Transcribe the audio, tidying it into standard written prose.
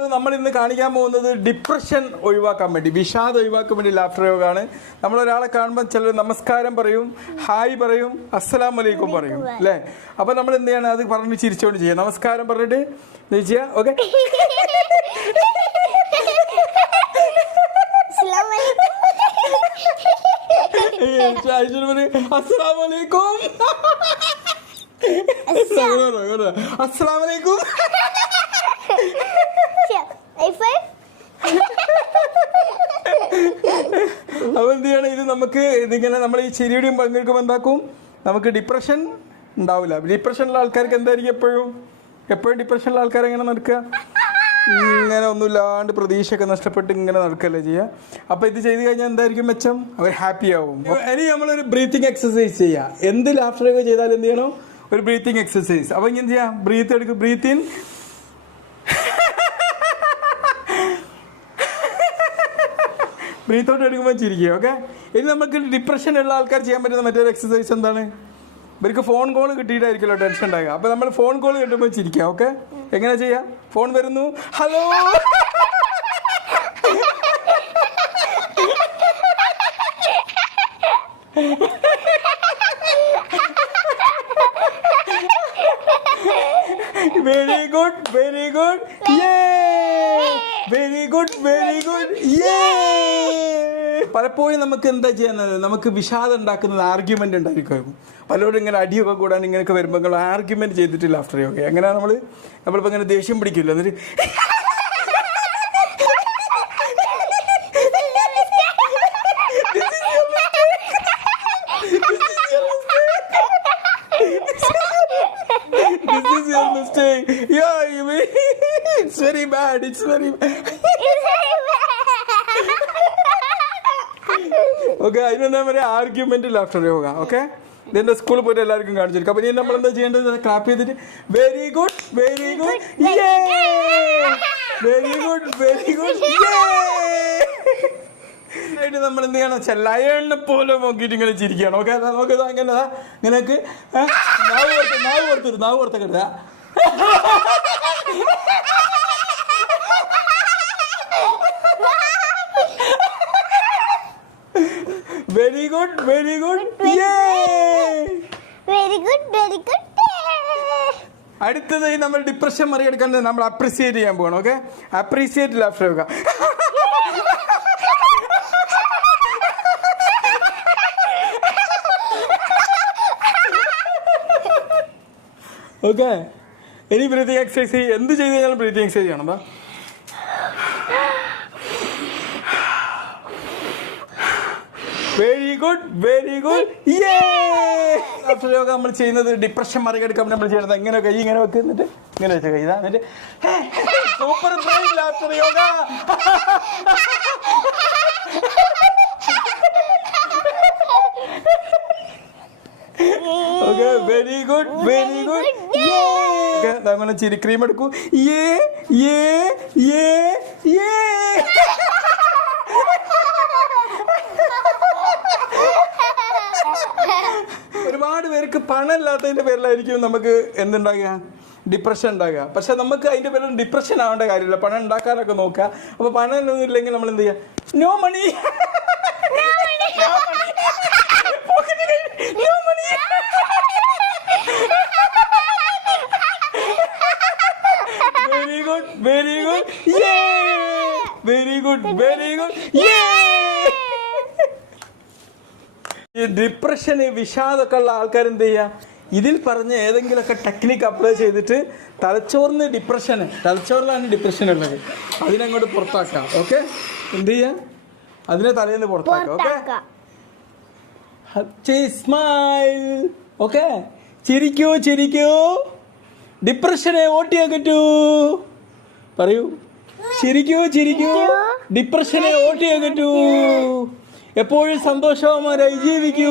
നമ്മൾ ഇന്ന് കാണിക്കാൻ പോകുന്നത് ഡിപ്രഷൻ ഒഴിവാക്കാൻ വേണ്ടി, വിഷാദം ഒഴിവാക്കാൻ വേണ്ടി ലാഫ്റ്റർ യോഗയാണ്. നമ്മളൊരാളെ കാണുമ്പോൾ ചിലർ നമസ്കാരം പറയും, ഹായ് പറയും, അസ്സലാം വലൈക്കും പറയും അല്ലേ. അപ്പം നമ്മൾ എന്ത് ചെയ്യണം, അത് പറഞ്ഞ് ചിരിച്ചുകൊണ്ട് ചെയ്യാം. നമസ്കാരം പറഞ്ഞിട്ട് ചെയ്യാം. ഓക്കെ, അസ്സലാം വലൈക്കും, അസ്സലാം വലൈക്കും. അപ്പൊ എന്ത് ചെയ്യണം, ഇത് നമുക്ക് ഇതിങ്ങനെ നമ്മൾ ഈ ചിരിയുടെയും പങ്കെടുക്കുമ്പോൾ എന്താക്കും, നമുക്ക് ഡിപ്രഷൻ ഉണ്ടാവില്ല. ഡിപ്രഷനുള്ള ആൾക്കാർക്ക് എന്തായിരിക്കും എപ്പോഴും ഡിപ്രഷനുള്ള ആൾക്കാർ എങ്ങനെ നടക്കുക, ഇങ്ങനെ ഒന്നുമില്ലാണ്ട് പ്രതീക്ഷയൊക്കെ നഷ്ടപ്പെട്ട് ഇങ്ങനെ നടക്കുകയല്ലേ ചെയ്യുക. അപ്പോൾ ഇത് ചെയ്ത് കഴിഞ്ഞാൽ എന്തായിരിക്കും മെച്ചം, അവർ ഹാപ്പി ആവും. ഇനി നമ്മളൊരു ബ്രീത്തിങ് എക്സസൈസ് ചെയ്യുക. എന്ത് ലാഫ്റ്റർ യോഗ ചെയ്താലും എന്ത് ചെയ്യണം, ഒരു ബ്രീത്തിങ് എക്സസൈസ്. അപ്പോൾ ഇങ്ങനെ ചെയ്യാം, ബ്രീത്ത് എടുക്കും, ബ്രീത്ത് ഇൻ, ബ്രീത്ത് ഔട്ട് എടുക്കുമ്പോൾ ചിരിക്കുക. ഓക്കെ, ഇനി നമുക്ക് ഡിപ്രഷൻ ഉള്ള ആൾക്കാർ ചെയ്യാൻ പറ്റുന്ന മറ്റൊരു എക്സസൈസ് എന്താണ്, ഇവർക്ക് ഫോൺ കോൾ കിട്ടിയിട്ടായിരിക്കുമല്ലോ ടെൻഷൻ ഉണ്ടാകുക. അപ്പോൾ നമ്മൾ ഫോൺ കോൾ കിട്ടുമ്പോൾ ചിരിക്കുക. ഓക്കെ, എങ്ങനെ ചെയ്യാം, ഫോൺ വരുന്നു, hello, very good, very good, very good, very good. പലപ്പോഴും നമുക്ക് എന്താ ചെയ്യുന്നത്, നമുക്ക് വിഷാദം ഉണ്ടാക്കുന്നത് ആർഗ്യുമെന്റ് ഉണ്ടായിരിക്കും. പലരോടും ഇങ്ങനെ അടിയൊക്കെ കൂടാൻ ഇങ്ങനെയൊക്കെ വരുമ്പോൾ ആർഗ്യുമെന്റ് ചെയ്തിട്ടില്ല ആഫ്റ്റർ യോഗ. എങ്ങനെയാണ് നമ്മളിപ്പോൾ ഇങ്ങനെ ദേഷ്യം പിടിക്കില്ല, എന്നിട്ട് this is your mistake. Yeah, you mean it's very bad. It's very bad. Okay, അതിനെന്താ പറയുക, ആർഗ്യുമെന്റ് ലാഫ്റ്റർ യോഗ. ഓക്കെ, ഇതിന്റെ സ്കൂളിൽ പോയിട്ട് എല്ലാവർക്കും കാണിച്ചിരിക്കും. അപ്പൊ ഇനി നമ്മൾ എന്താ ചെയ്യേണ്ടത്, ക്ലാപ്പ് ചെയ്തിട്ട് very good, very good, very good, very good. നമ്മൾ എന്ത് ചെയ്യണം, ചെല്ലയണ്ണ പോലെ നോക്കിയിട്ട് ഇങ്ങനെ ചിരിക്കണം. ഓക്കെ, നമുക്ക് അങ്ങനെതാ, ഇങ്ങനെയൊക്കെ നാവ് പുറത്തൊക്കെ ഇടുക. Very good, very good, very good, very good. അടുത്തത് നമ്മൾ ഡിപ്രഷൻ മറികടക്കാൻ നമ്മൾ അപ്രീസിയേറ്റ് ചെയ്യാൻ പോകണം. Okay, appreciate laughter yoga. Okay, ഇനി ബ്രീത്തിങ് എക്സസൈസ്. എന്ത് ചെയ്ത് കഴിഞ്ഞാലും ബ്രീത്തിങ് എക്സസൈസ് ചെയ്യണം. എന്താ, very good, very good. Laughter yoga നമ്മൾ ചെയ്യുന്നത് ഡിപ്രഷൻ മറികടക്കാൻ നമ്മൾ ചെയ്യുന്നത് എങ്ങനെ, കൈ ഇങ്ങനെ വെക്കുന്നിട്ട് ഇങ്ങനെ വെച്ച കൈ എന്നിട്ട് super laughter yoga. Okay, very good, very good. അങ്ങനെ ചിരി ക്രീം എടുക്കൂ. ഒരുപാട് പേർക്ക് പണം ഇല്ലാത്തതിന്റെ പേരിലായിരിക്കും നമുക്ക് എന്തുണ്ടാകുക, ഡിപ്രഷൻ ഉണ്ടാകുക. പക്ഷെ നമുക്ക് അതിന്റെ പേരിൽ ഡിപ്രഷൻ ആവേണ്ട കാര്യമില്ല, പണം ഉണ്ടാക്കാനൊക്കെ നോക്കുക. അപ്പൊ പണം ഒന്നും ഇല്ലെങ്കിൽ നമ്മൾ എന്ത് ചെയ്യുക, no money, very good, very good, very good, very good. ഈ ഡിപ്രഷന്, വിഷാദമൊക്കെ ഉള്ള ആൾക്കാർ എന്ത് ചെയ്യുക, ഇതിൽ പറഞ്ഞ ഏതെങ്കിലുമൊക്കെ ടെക്നിക്ക് അപ്ലൈ ചെയ്തിട്ട് തലച്ചോറിലാണ് ഡിപ്രഷൻ ഉള്ളത്, അതിനങ്ങോട്ട് പുറത്താക്കാം. ഓക്കെ, എന്ത് ചെയ്യാം, അതിനെ തലേന്ന് പുറത്താക്കാം. Okay, smile. ഓക്കെ, ചിരിക്കൂ, ചിരിക്കൂ, ഡിപ്രഷനെ ഓട്ടിയാക്കറ്റൂ. പറയൂ, ചിരിക്കൂ, ചിരിക്കൂ, ഡിപ്രഷനെ ഓട്ടിയാക്കറ്റൂ. എപ്പോഴും സന്തോഷവാന്മാരായി ജീവിക്കൂ.